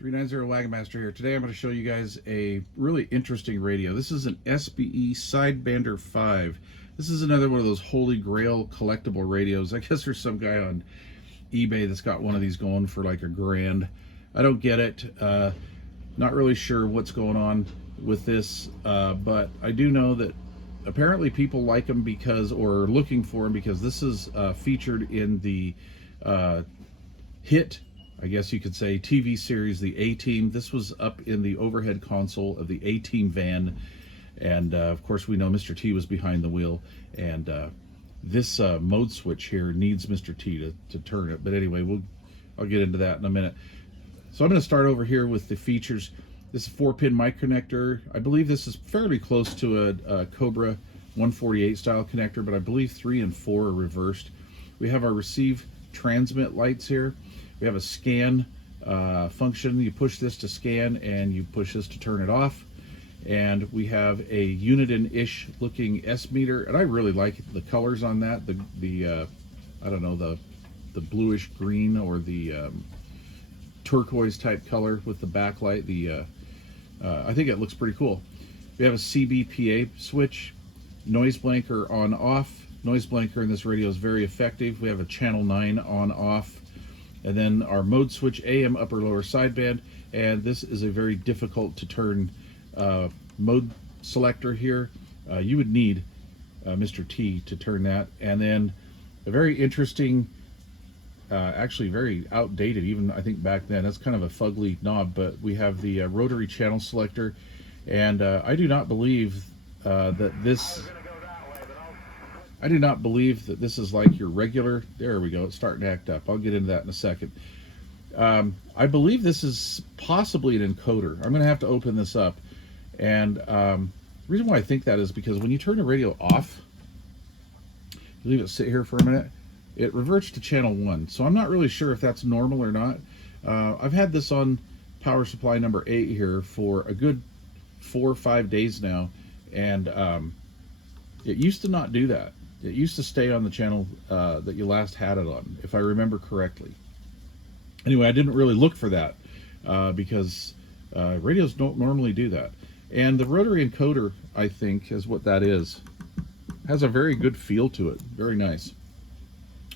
390 Wagon Master here. Today I'm going to show you guys a really interesting radio. This is an SBE Sidebander 5. This is another one of those holy grail collectible radios. I guess there's some guy on eBay that's got one of these going for like $1,000. I don't get it. Not really sure what's going on with this, but I do know that apparently people like them because, or are looking for them because this is featured in the hit, I guess you could say, TV series, the A-Team. This was up in the overhead console of the A-Team van, and of course we know Mr. T was behind the wheel, and this mode switch here needs Mr. T to turn it. But anyway, I'll get into that in a minute. So I'm going to start over here with the features. This is a 4-pin mic connector. I believe this is fairly close to a Cobra 148 style connector, but I believe 3 and 4 are reversed. We have our receive transmit lights here. We have a scan function. You push this to scan and you push this to turn it off. And we have a Uniden-ish looking S meter, and I really like the colors on that. I don't know, the bluish green or the turquoise type color with the backlight. I think it looks pretty cool. We have a CBPA switch, noise blanker on off. Noise blanker in this radio is very effective. We have a channel 9 on off. And then our mode switch, AM upper lower sideband, and this is a very difficult to turn mode selector here. You would need Mr. T to turn that. And then a very interesting, actually very outdated, even I think back then, that's kind of a fugly knob, but we have the rotary channel selector, and I do not believe that this is like your regular. There we go, it's starting to act up. I'll get into that in a second. I believe this is possibly an encoder. I'm going to have to open this up. And the reason why I think that is because when you turn the radio off, you leave it sit here for a minute, it reverts to channel 1. So I'm not really sure if that's normal or not. I've had this on power supply number 8 here for a good 4 or 5 days now, and it used to not do that. It used to stay on the channel that you last had it on, if I remember correctly. Anyway, I didn't really look for that because radios don't normally do that. And the rotary encoder, I think, is what that is. Has a very good feel to it. Very nice.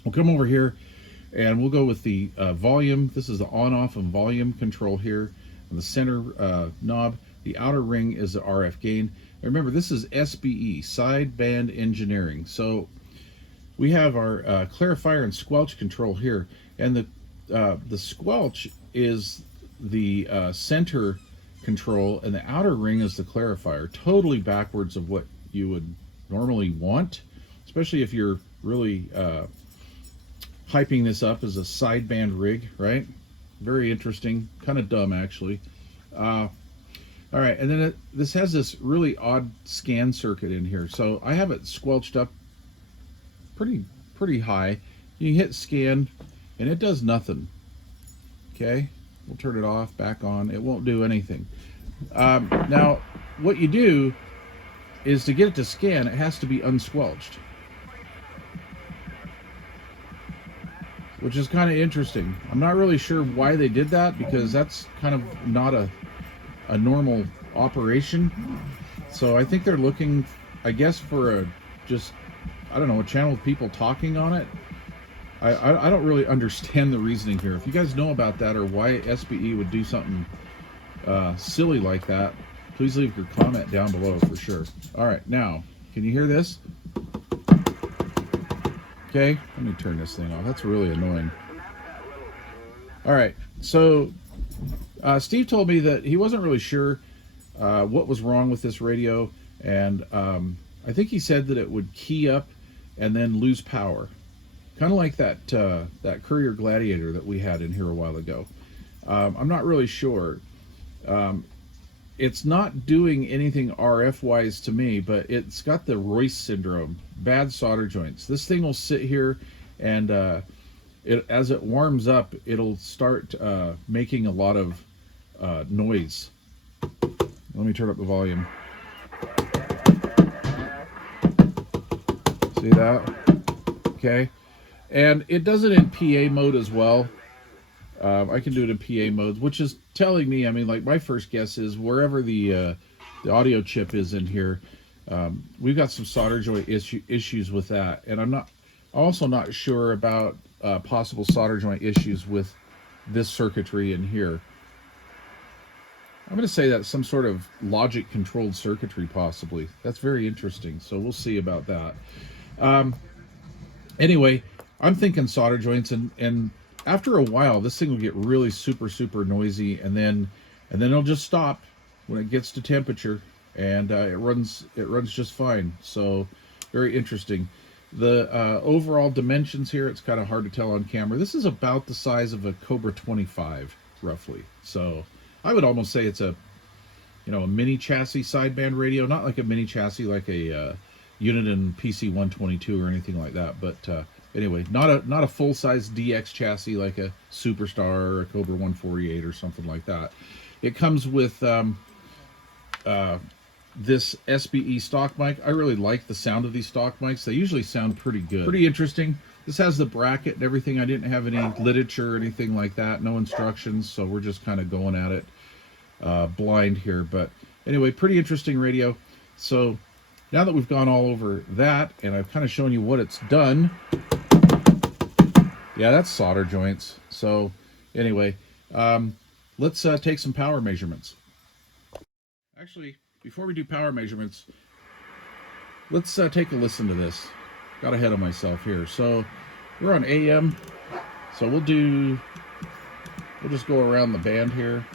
We'll come over here and we'll go with the volume. This is the on-off and volume control here. And the center knob. The outer ring is the RF gain. Remember, this is SBE, Sideband Engineering. So we have our clarifier and squelch control here, and the squelch is the center control, and the outer ring is the clarifier. Totally backwards of what you would normally want, especially if you're really hyping this up as a sideband rig, right? Very interesting, kind of dumb actually. All right, and then this has this really odd scan circuit in here. So I have it squelched up pretty high. You hit scan, and it does nothing. Okay, we'll turn it off, back on. It won't do anything. Now, what you do is to get it to scan, it has to be unsquelched, which is kind of interesting. I'm not really sure why they did that, because that's kind of not a normal operation. So I think they're looking, I guess, for I don't know, a channel with people talking on it. I don't really understand the reasoning here. If you guys know about that, or why SBE would do something silly like that, please leave your comment down below for sure. All right, now, can you hear this? Okay, let me turn this thing off. That's really annoying. All right, so Steve told me that he wasn't really sure what was wrong with this radio, and I think he said that it would key up and then lose power, kind of like that Courier Gladiator that we had in here a while ago. I'm not really sure. It's not doing anything RF wise to me, but it's got the Royce syndrome, bad solder joints. This thing will sit here, and as it warms up, it'll start making a lot of noise. Let me turn up the volume. See that? Okay. And it does it in PA mode as well. I can do it in PA modes, which is telling me, I mean, like my first guess is wherever the audio chip is in here, we've got some solder joint issues with that, and I'm also not sure about possible solder joint issues with this circuitry in here. I'm going to say that's some sort of logic controlled circuitry possibly. That's very interesting, so we'll see about that. Anyway, I'm thinking solder joints, and after a while this thing will get really super noisy, and then it'll just stop when it gets to temperature, and it runs just fine. So very interesting. The overall dimensions here, it's kind of hard to tell on camera. This is about the size of a Cobra 25 roughly, so I would almost say it's a mini chassis sideband radio, not like a mini chassis like a Uniden PC 122 or anything like that, but anyway, not a full-size DX chassis like a Superstar or a Cobra 148 or something like that. It comes with this SBE stock mic. I really like the sound of these stock mics. They usually sound pretty good. Pretty interesting. This has the bracket and everything. I didn't have any literature or anything like that, no instructions, so we're just kind of going at it blind here. But anyway, pretty interesting radio. So now that we've gone all over that, and I've kind of shown you what it's done, yeah, that's solder joints. So anyway, let's take some power measurements. Actually, before we do power measurements, let's take a listen to this. Got ahead of myself here. So we're on AM, so we'll just go around the band here.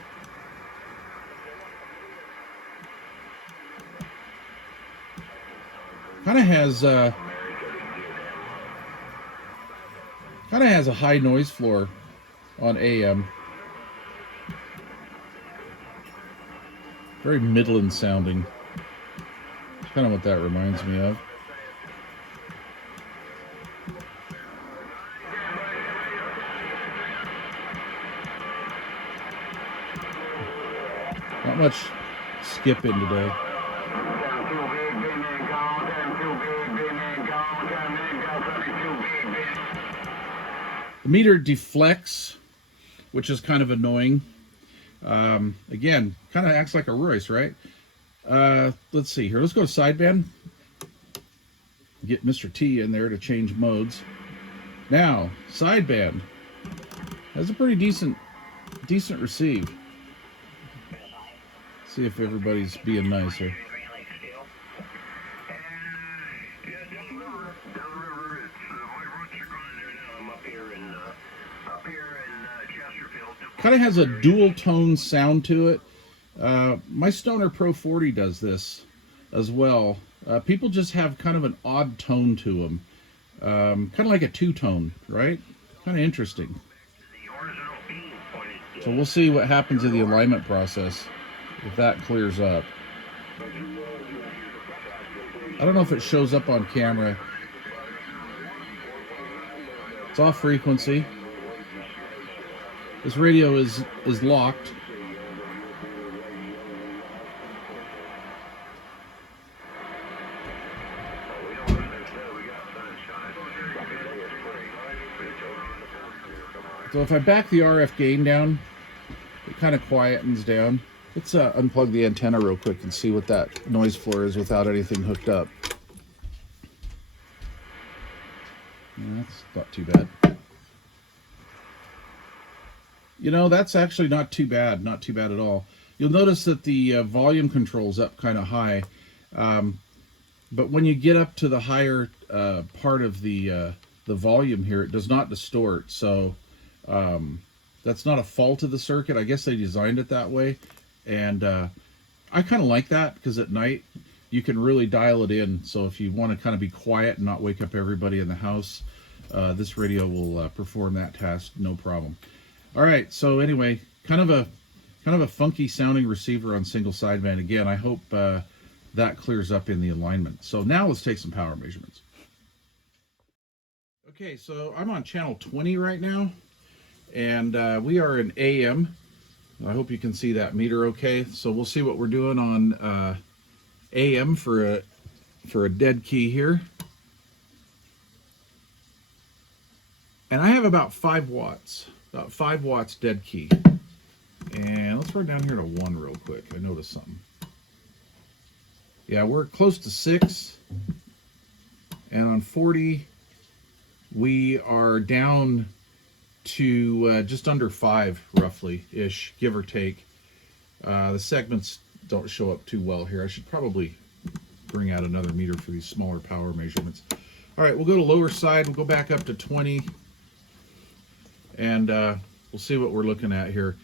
Kind of has a high noise floor on AM. Very Midland sounding. That's kind of what that reminds me of. Not much skipping today. The meter deflects, which is kind of annoying. Again, kind of acts like a Royce, right? Let's see here. Let's go to sideband. Get Mr. T in there to change modes. Now, sideband has a pretty decent receive. See if everybody's being nice here. Kind of has a dual tone sound to it. My Stoner Pro 40 does this as well. People just have kind of an odd tone to them. Kind of like a two-tone, right? Kind of interesting. So we'll see what happens in the alignment process if that clears up. I don't know if it shows up on camera. It's off frequency. This radio is locked. So if I back the RF gain down, it kind of quietens down. Let's unplug the antenna real quick and see what that noise floor is without anything hooked up. That's not too bad. You know, that's actually not too bad. Not too bad at all. You'll notice that the volume control's up kind of high. But when you get up to the higher part of the volume here, it does not distort. So that's not a fault of the circuit. I guess they designed it that way. And I kind of like that because at night you can really dial it in. So if you want to kind of be quiet and not wake up everybody in the house, this radio will perform that task no problem. All right, so anyway, kind of a funky sounding receiver on single sideband. Again, I hope that clears up in the alignment. So now let's take some power measurements. Okay, so I'm on channel 20 right now, and we are in AM. I hope you can see that meter okay. So we'll see what we're doing on AM for a dead key here. And I have about 5 watts. about 5 watts dead key. And let's run down here to 1 real quick. I noticed something. Yeah, we're close to 6. And on 40, we are down to just under 5, roughly-ish, give or take. The segments don't show up too well here. I should probably bring out another meter for these smaller power measurements. All right, we'll go to lower side. We'll go back up to 20. And we'll see what we're looking at here.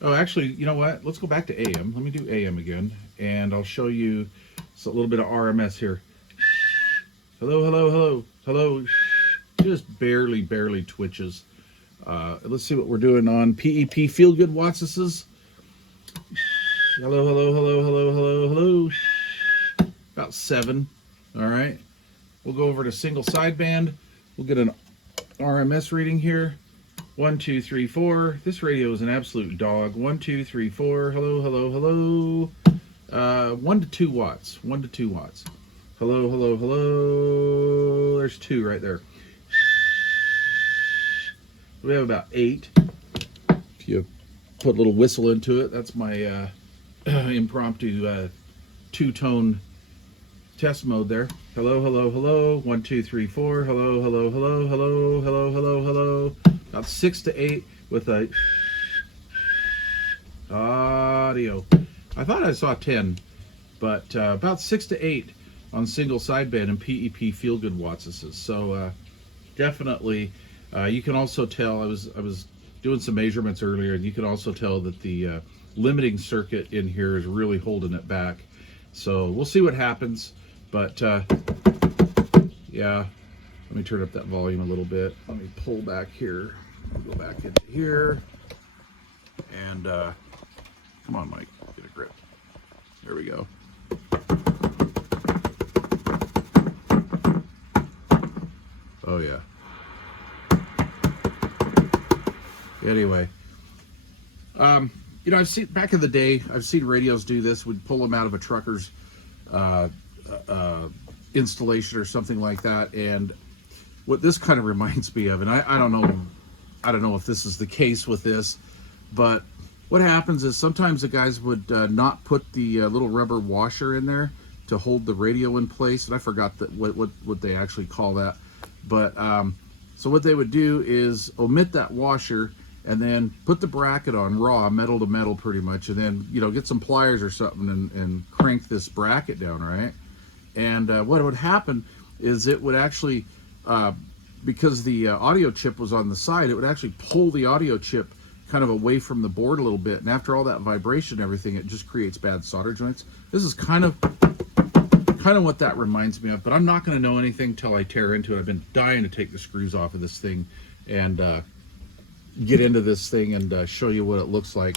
Oh, actually, you know what? Let's go back to AM. Let me do AM again. And I'll show you a little bit of RMS here. Hello, hello, hello, hello. Just barely twitches. Let's see what we're doing on PEP Feel Good Wattses. Hello, hello, hello, hello, hello, hello. About 7. All right. We'll go over to single sideband. We'll get an RMS reading here. 1, 2, 3, 4. This radio is an absolute dog. 1, 2, 3, 4. Hello, hello, hello. 1 to 2 watts. 1 to 2 watts. Hello, hello, hello. There's 2 right there. We have about 8. If you put a little whistle into it, that's my impromptu 2-tone test mode there. Hello, hello, hello. 1, 2, 3, 4. Hello, hello, hello, hello, hello, hello, hello. About 6 to 8 with a audio. I thought I saw 10, but about 6 to 8 on single sideband and PEP Feel Good Wattses. So definitely, you can also tell. I was doing some measurements earlier, and you can also tell that the limiting circuit in here is really holding it back. So we'll see what happens. But yeah, let me turn up that volume a little bit. Let me pull back here. I'll go back into here. And come on, Mike, get a grip. There we go. Oh yeah. Anyway, you know, I've seen back in the day, I've seen radios do this. We'd pull them out of a trucker's installation or something like that. And what this kind of reminds me of, and I don't know if this is the case with this, but what happens is sometimes the guys would not put the little rubber washer in there to hold the radio in place, and I forgot that what they actually call that. But so what they would do is omit that washer and then put the bracket on raw, metal to metal pretty much, and then, you know, get some pliers or something and crank this bracket down, right? And what would happen is it would actually, because the audio chip was on the side, it would actually pull the audio chip kind of away from the board a little bit. And after all that vibration and everything, it just creates bad solder joints. This is kind of what that reminds me of, but I'm not going to know anything till I tear into it. I've been dying to take the screws off of this thing and get into this thing and show you what it looks like.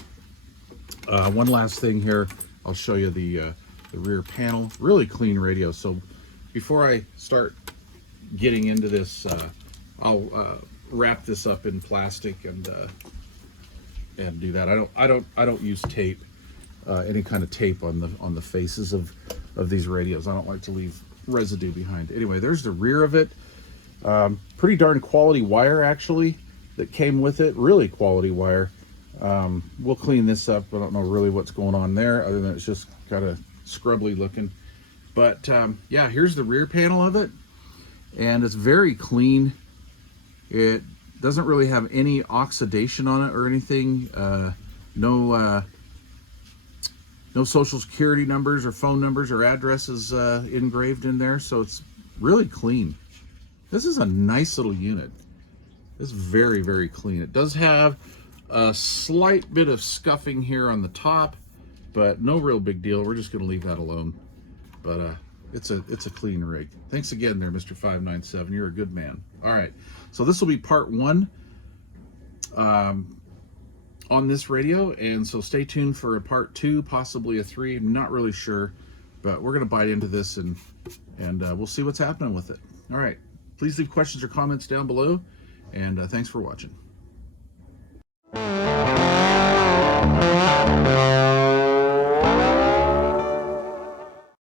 One last thing here, I'll show you the rear panel. Really clean radio. So before I start getting into this, I'll wrap this up in plastic and do that. I don't use tape, any kind of tape on the faces of these radios. I don't like to leave residue behind. Anyway, there's the rear of it. Pretty darn quality wire actually that came with it. Really quality wire. We'll clean this up. I don't know really what's going on there other than it's just kind of scrubbly looking. But yeah, here's the rear panel of it, and it's very clean. It doesn't really have any oxidation on it or anything. No social security numbers or phone numbers or addresses engraved in there, so it's really clean. This is a nice little unit. It's very, very clean. It does have a slight bit of scuffing here on the top, but no real big deal. We're just going to leave that alone. But it's a clean rig. Thanks again there, Mr. 597. You're a good man. All right, so this will be part 1 on this radio, and so stay tuned for a part 2, possibly a 3. I'm not really sure, but we're going to bite into this and we'll see what's happening with it. All right, please leave questions or comments down below, and thanks for watching.